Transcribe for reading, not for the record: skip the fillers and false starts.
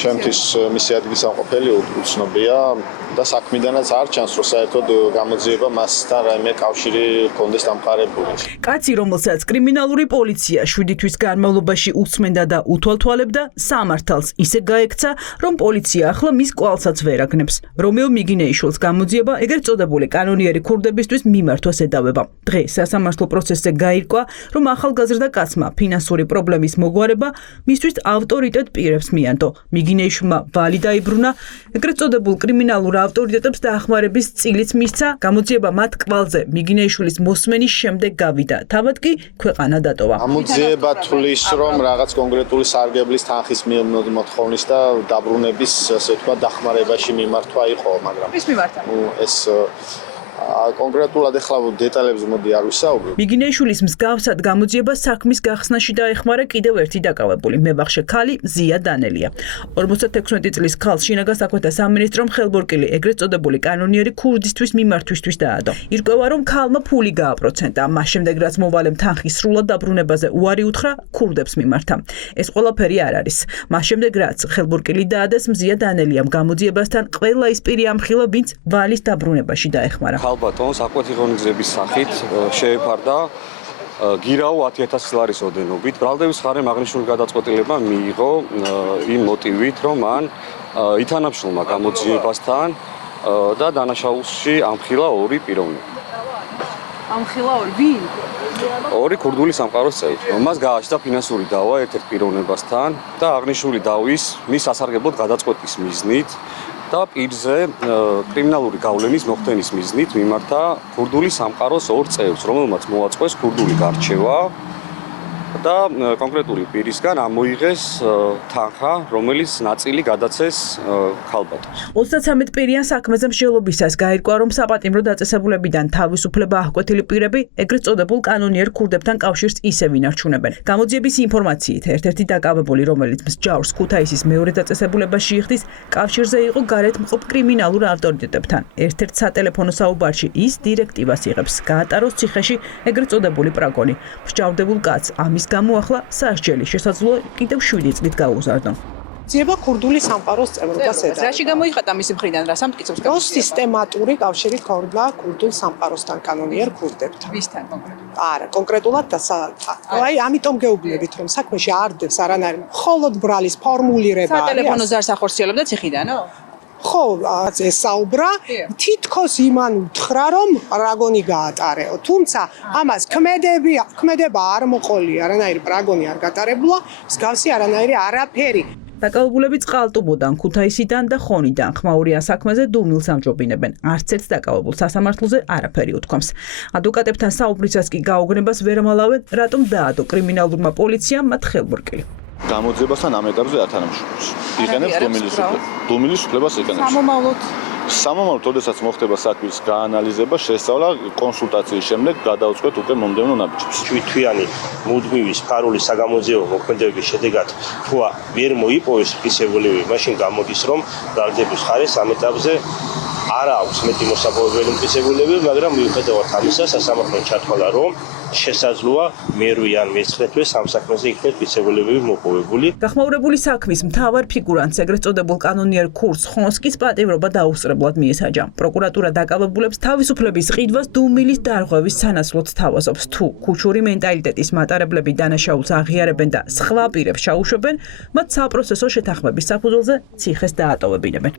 ჩემთვის მისი ადგილსამყოფელი უცნობია და საქმიდანაც არ ჩანს, რომ საერთოდ გამოძიება მასთან რაიმე კავშირი ჰქონდეს დამყარებული. კაცი, რომელსაც კრიმინალური პოლიცია 7 თვის განმავლობაში უსმენდა და უთვალთვალებდა სამართალს, ისე გაექცა, რომ პოლიცია ახლა მის კვალსაც ვერ აგნებს. რომეო მიგინეიშვილს გამოძიება ეგრეთ წოდებული კანონიერი ქურდებისთვის მიმართვას ედავება. დღეს სასამართლო პროცესზე გაირკვა, რომ ახალგაზრდა კაცმა ფინანსური პრობლემის მოგვარება მისთვის ავტორიტეტ პირებს მიანდო. მიგინეიშვილმა ვალი დაიბრუნა, ეგრეთ წოდებულ კრიმინალურ ავტორიტეტებს დაახმარების წილიც მისცა, გამოძიება მათ კვალზე მიგინეიშვილის მოსმენის შემდეგ გავიდა. თავად კი ქვეყანა დატოვა. გამოძიება თვლის, რომ რაღაც კონკრეტული სარგებლის თანხის მოთხოვნის და დაბრუნების, ასე ვთქვათ, დახმარებაში მიმართვა იყო, მაგრამ ის მიმართა. ეს კონკრეტულად ახლა დეტალებზე მოდი არ ვისაუბრებ. მიგინეიშვილის მსგავსად გამოძიება საქმის გახსნაში დაეხმარა კიდევ ერთი დაკავებული მებაღშე ქალი ზია დანელია. 56 წლის ქალს შინაგან საქმეთა სამინისტრომ ხელბორკილი ეგრეთ წოდებული კანონიერი ქურდისთვის მიმართვისთვის დაადო. ირკვევა, რომ ქალმა ფული გააპროცენტა, მას შემდეგ რაც მოვალემ თანხის სრულად დაბრუნებაზე უარი უთხრა, ქურდებს მიმართა. ეს ყველაფერი არ არის. მას შემდეგ რაც ხელბორკილი დაადეს, მზია დანელიამ გამოძიებასთან ყველა ის პირი ამხილა, ვინც ვალის დაბრუნებაში დაეხმარა. ალბათონ საკვეთი ღონისძიების სახით შეეფარდა გირაო 10,000 ლარის ოდენობით. ბრალდების მხარემ აღნიშნული გადაწყვეტილება მიიღო იმ მოტივით, რომ მან ითანამშრომლა გამოძიებასთან და დანაშაულში ამხილა ორი პიროვნება. ამხილა ორი ვინ? ორი ქურდული სამყაროს წევრი. მას გააჩნდა ფინანსური დავა ერთ-ერთ პიროვნებასთან და აღნიშნული დავის მის სასარგებლოდ გადაწყვეტის მიზნით და პირზე კრიმინალური გავლენის მოხდენის მიზნით მიმართა ქურდული სამყაროს ორ წევრს, რომელმაც მოაწყვეს ქურდული გარჩევა და კონკრეტული პირისგან ამოიღეს თანხა, რომელიც ნაწილი გადაცეს ქალბატონს. 33 პირიან საქმეზე მსჯელობისას გაირკვა, რომ საპატიმრო დაწესებულებიდან თავისუფლება აღკვეთილი პირები ეგრეთ წოდებულ კანონიერ ქურდებთან კავშირს ისევ ინარჩუნებენ. გამოძიების ინფორმაციით, ერთ-ერთი დაკავებული, რომელიც მსჯავრს ქუთაისის მეორე დაწესებულებაში იხდის, კავშირზე იყო გარეთმყოფ კრიმინალურ ავტორიტეტებთან. ერთ-ერთ სატელეფონო საუბარში ის დირექტივას იღებს, გაატაროს ციხეში ეგრეთ წოდებული პრაგონი. მსჯავრდებულ კაცს ამის გამო ახლა სასჯელი შესაძლოა კიდევ 7 წლით გაუზარდონ. ძიება ქურდული სამყაროს წევრობას ედავება. რაში გამოიხატა მისი მხრიდან, რა სამტკიცებს? ეს სისტემატური კავშირი ქონდა ქურდულ სამყაროსთან კანონიერ ქურდებთან. ვისთან კონკრეტულად? არა, კონკრეტულად აი ამიტომ გეუბნებით, რომ საქმეში არ დევს არანაირ მხოლოდ ბრალის ფორმულირება. სატელეფონო ზარს ახორციელებდა ციხიდანო? ხო, ეს საუბრა, თითქოს იმან უთხრა, რომ პრაგონი გაატარეო. თუმცა ამას ქმედება არ მოყოლია, არანაირი პრაგონი არ გატარებულა, მსგავსი არანაირი არაფერი. დაკავებულები წყალტუბოდან, ქუთაისიდან და ხონიდან ხმაურიან საქმეზე დუმილს ამჯობინებენ. არც ერთ დაკავებულ სასამართლოზე არაფერი უთქვამს. ადვოკატებთან საუბრისას კი გაუგნებას ვერ ამალავენ, რატომ დაადო კრიმინალურმა პოლიციამ მათ ხელბორკილი. გამოძიებასთან ამ ეტაპზე ათანამშრომლობს. იყენებს დუმილის უფლებას იყენებს. სამომავლოდ, როდესაც მოხდება საქმის გაანალიზება, შესწავლა, კონსულტაციის შემდეგ გადაუწყვეტ უკვე მომდევნო ნაბიჯებს. 7 თვიანი მუდმივი სფარული საგამოძიებო მოქმედებების შედეგად თუ ვერ მოიპოვეს მტკიცებულები, მაშინ გამოდის, რომ ბრალდების მხარეს ამ ეტაპზე არ აქვს მეტი მოსაპოვებელი მტკიცებულები, მაგრამ მიუხედავად ამისა, სასამართლომ ჩათვალა, რომ შესაძლოა მერვე ან მე-9 თვეს ამ საქმეზე იქნეს მტკიცებულებები მოპოვებული. გახმაურებული საქმის მთავარ ფიგურანტს ეგრეთ წოდებულ კანონიერ ქურდს ხონსკის პატიმრობა დაუსწრებლად მიესაჯა. პროკურატურა დაკავებულებს თავისუფლების ყიდვას დუმილის დარღვევის სანაცვლოდ სთავაზობს. თუ ქუჩური მენტალიტეტის მატარებლები დანაშაულს აღიარებენ და სხვა პირებს ჩაუშვებენ, მათ საპროცესო შეთანხმების საფუძველზე ციხეს დაატოვებინებენ.